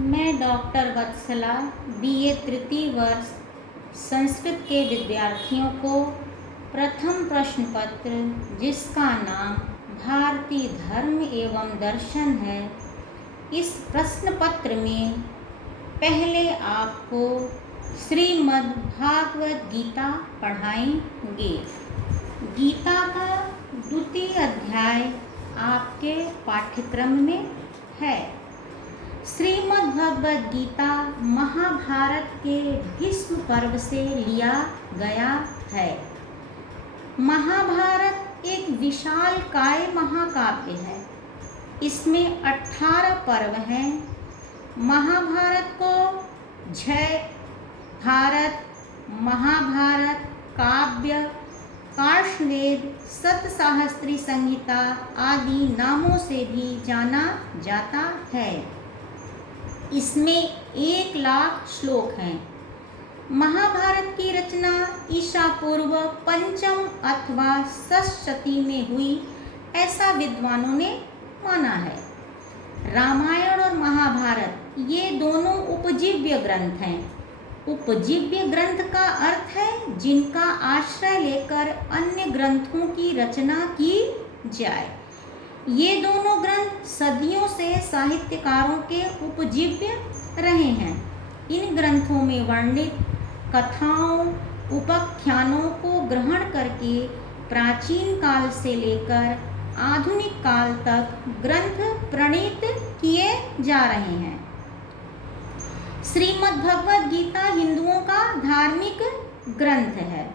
मैं डॉक्टर वत्सला बीए तृतीय वर्ष संस्कृत के विद्यार्थियों को प्रथम प्रश्न पत्र, जिसका नाम भारतीय धर्म एवं दर्शन है, इस प्रश्न पत्र में पहले आपको श्रीमद् भागवत गीता पढ़ाएंगे। गीता का द्वितीय अध्याय आपके पाठ्यक्रम में है। श्रीमद् भगवद गीता महाभारत के भीष्म पर्व से लिया गया है। महाभारत एक विशालकाय महाकाव्य है। इसमें 18 पर्व हैं। महाभारत को जय भारत, महाभारत, काव्य, कार्ष्णवेद, सतसाहस्त्री संहिता आदि नामों से भी जाना जाता है। इसमें 1,00,000 श्लोक हैं। महाभारत की रचना ईसा पूर्व 5वीं अथवा 6वीं शती में हुई, ऐसा विद्वानों ने माना है। रामायण और महाभारत ये दोनों उपजीव्य ग्रंथ हैं। उपजीव्य ग्रंथ का अर्थ है जिनका आश्रय लेकर अन्य ग्रंथों की रचना की जाए। ये दोनों ग्रंथ सदियों से साहित्यकारों के उपजीव्य रहे हैं। इन ग्रंथों में वर्णित कथाओं, उपाख्यानों को ग्रहण करके प्राचीन काल से लेकर आधुनिक काल तक ग्रंथ प्रणीत किए जा रहे हैं। श्रीमद् भगवद गीता हिंदुओं का धार्मिक ग्रंथ है।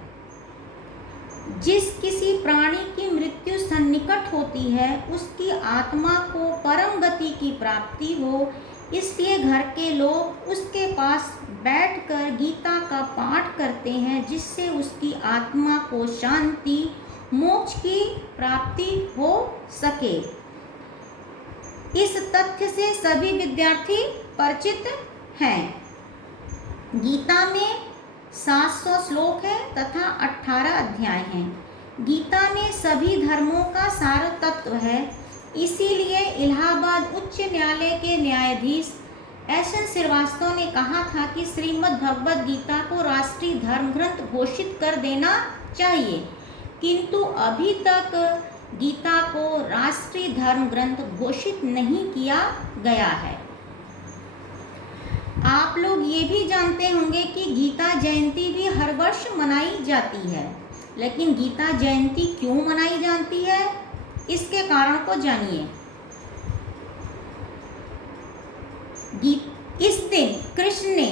जिस किसी प्राणी की मृत्यु सन्निकट होती है, उसकी आत्मा को परम गति की प्राप्ति हो, इसलिए घर के लोग उसके पास बैठकर गीता का पाठ करते हैं, जिससे उसकी आत्मा को शांति, मोक्ष की प्राप्ति हो सके। इस तथ्य से सभी विद्यार्थी परिचित हैं। गीता में 700 श्लोक है तथा 18 अध्याय हैं। गीता में सभी धर्मों का सार तत्व है। इसीलिए इलाहाबाद उच्च न्यायालय के न्यायाधीश एस.एन. श्रीवास्तव ने कहा था कि श्रीमद् भगवद गीता को राष्ट्रीय धर्म ग्रंथ घोषित कर देना चाहिए, किंतु अभी तक गीता को राष्ट्रीय धर्म ग्रंथ घोषित नहीं किया गया है। आप लोग ये भी जानते होंगे कि गीता जयंती भी हर वर्ष मनाई जाती है, लेकिन गीता जयंती क्यों मनाई जाती है, इसके कारण को जानिए। इस दिन कृष्ण ने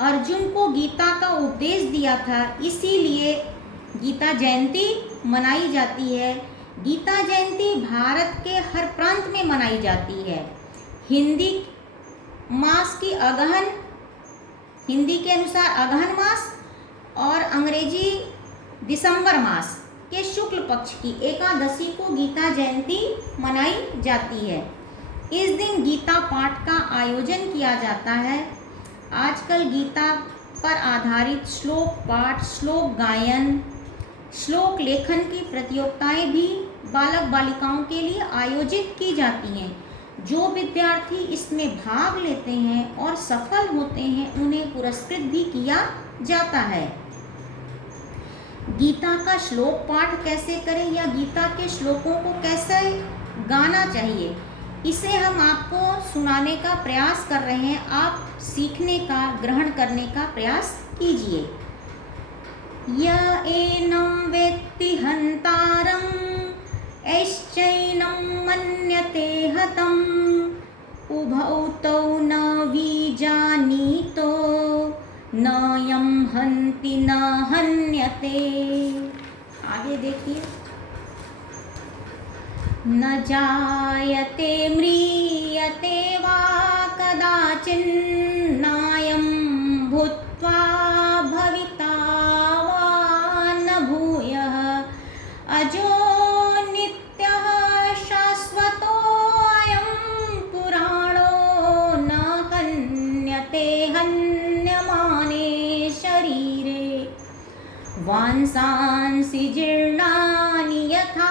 अर्जुन को गीता का उपदेश दिया था, इसीलिए गीता जयंती मनाई जाती है। गीता जयंती भारत के हर प्रांत में मनाई जाती है। हिंदी के अनुसार अगहन मास और अंग्रेजी दिसंबर मास के शुक्ल पक्ष की एकादशी को गीता जयंती मनाई जाती है। इस दिन गीता पाठ का आयोजन किया जाता है। आजकल गीता पर आधारित श्लोक पाठ, श्लोक गायन, श्लोक लेखन की प्रतियोगिताएं भी बालक बालिकाओं के लिए आयोजित की जाती हैं। जो विद्यार्थी इसमें भाग लेते हैं और सफल होते हैं, उन्हें पुरस्कृत भी किया जाता है। गीता का श्लोक पाठ कैसे करें या गीता के श्लोकों को कैसे गाना चाहिए, इसे हम आपको सुनाने का प्रयास कर रहे हैं। आप सीखने का, ग्रहण करने का प्रयास कीजिए। य एनं वेत्ति हन्तारम् ऐश्चैनं मन्यते हतम् उभौ तौ न विजानीतो न यं हन्ति न हन्यते। आगे देखिए। न जायते म्रियते वा कदाचिन्नायं भूत्वा भविता वा न भूयः अजो वांसांसि जीर्णानि यथा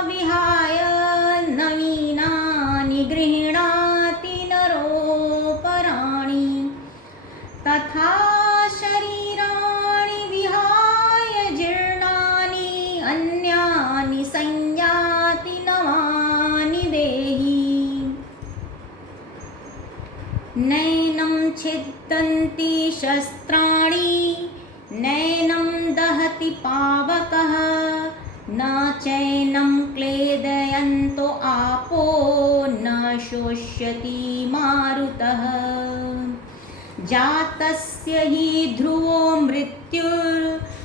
विहाय नवीनानि गृह्णाति नरो पराणि। नैनं छिद्यन्ति शस्त्राणि नैनं दहति पावकः न चैनं क्लेदयन्तो आपो न शोष्यति मारुतः जातस्य हि ध्रुवो मृत्युर्ध्रुवं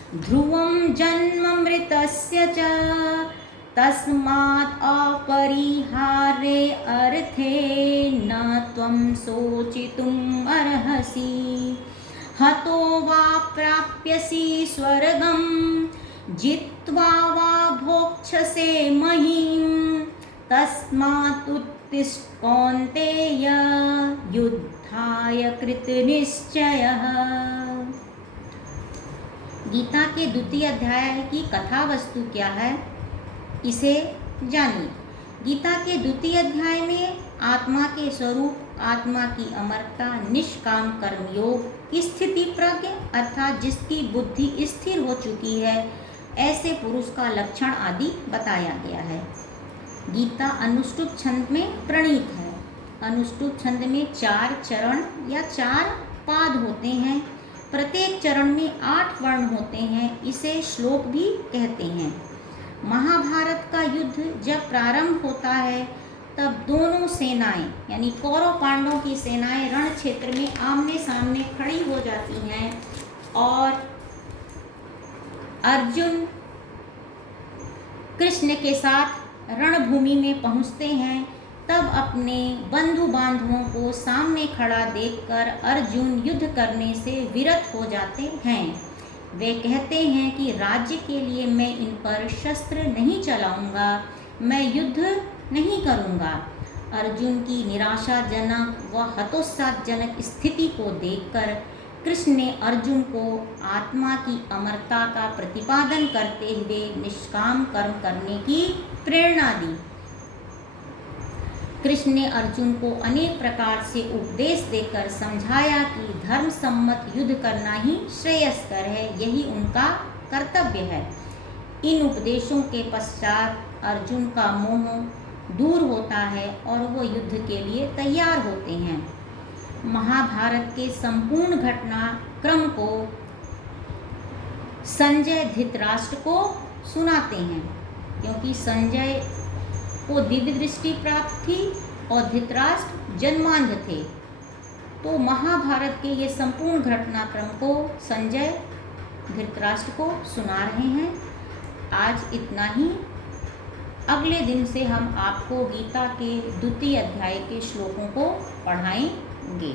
जन्म मृतस्य च तस्मात् अपरिहार्ये अर्थे न त्वं शोचितुम् अर्हसि हतो वा प्राप्यसि स्वर्गं जित्वा वा भोक्ष्यसे महीं तस्मात् उत्तिष्ठ कौन्तेय युद्धाय कृतनिश्चयः। गीता के द्वितीय अध्याय की कथा वस्तु क्या है, इसे जानिए। गीता के द्वितीय अध्याय में आत्मा के स्वरूप, आत्मा की अमरता, निष्काम कर्म योग, स्थिति प्रज्ञ अर्थात जिसकी बुद्धि स्थिर हो चुकी है, ऐसे पुरुष का लक्षण आदि बताया गया है। गीता अनुष्टुप छंद में प्रणीत है। अनुष्टुप छंद में 4 चरण या 4 पाद होते हैं। प्रत्येक चरण में 8 वर्ण होते हैं। इसे श्लोक भी कहते हैं। महाभारत का युद्ध जब प्रारंभ होता है तब दोनों सेनाएं यानी कौरव पांडवों की सेनाएं रण क्षेत्र में आमने सामने खड़ी हो जाती हैं और अर्जुन कृष्ण के साथ रणभूमि में पहुंचते हैं। तब अपने बंधु बांधवों को सामने खड़ा देखकर अर्जुन युद्ध करने से विरत हो जाते हैं। वे कहते हैं कि राज्य के लिए मैं इन पर शस्त्र नहीं चलाऊंगा, मैं युद्ध नहीं करूंगा। अर्जुन की निराशाजनक व हतोत्साहजनक स्थिति को देखकर कृष्ण ने अर्जुन को आत्मा की अमरता का प्रतिपादन करते हुए निष्काम कर्म करने की प्रेरणा दी। कृष्ण ने अर्जुन को अनेक प्रकार से उपदेश देकर समझाया कि धर्म सम्मत युद्ध करना ही श्रेयस्कर है, यही उनका कर्तव्य है। इन उपदेशों के पश्चात अर्जुन का मोह दूर होता है और वो युद्ध के लिए तैयार होते हैं। महाभारत के संपूर्ण घटनाक्रम को संजय धृतराष्ट्र को सुनाते हैं, क्योंकि संजय को दिव्य दृष्टि प्राप्त थी और धृतराष्ट्र जन्मांध थे। तो महाभारत के ये संपूर्ण घटनाक्रम को संजय धृतराष्ट्र को सुना रहे हैं। आज इतना ही। अगले दिन से हम आपको गीता के द्वितीय अध्याय के श्लोकों को पढ़ाएंगे।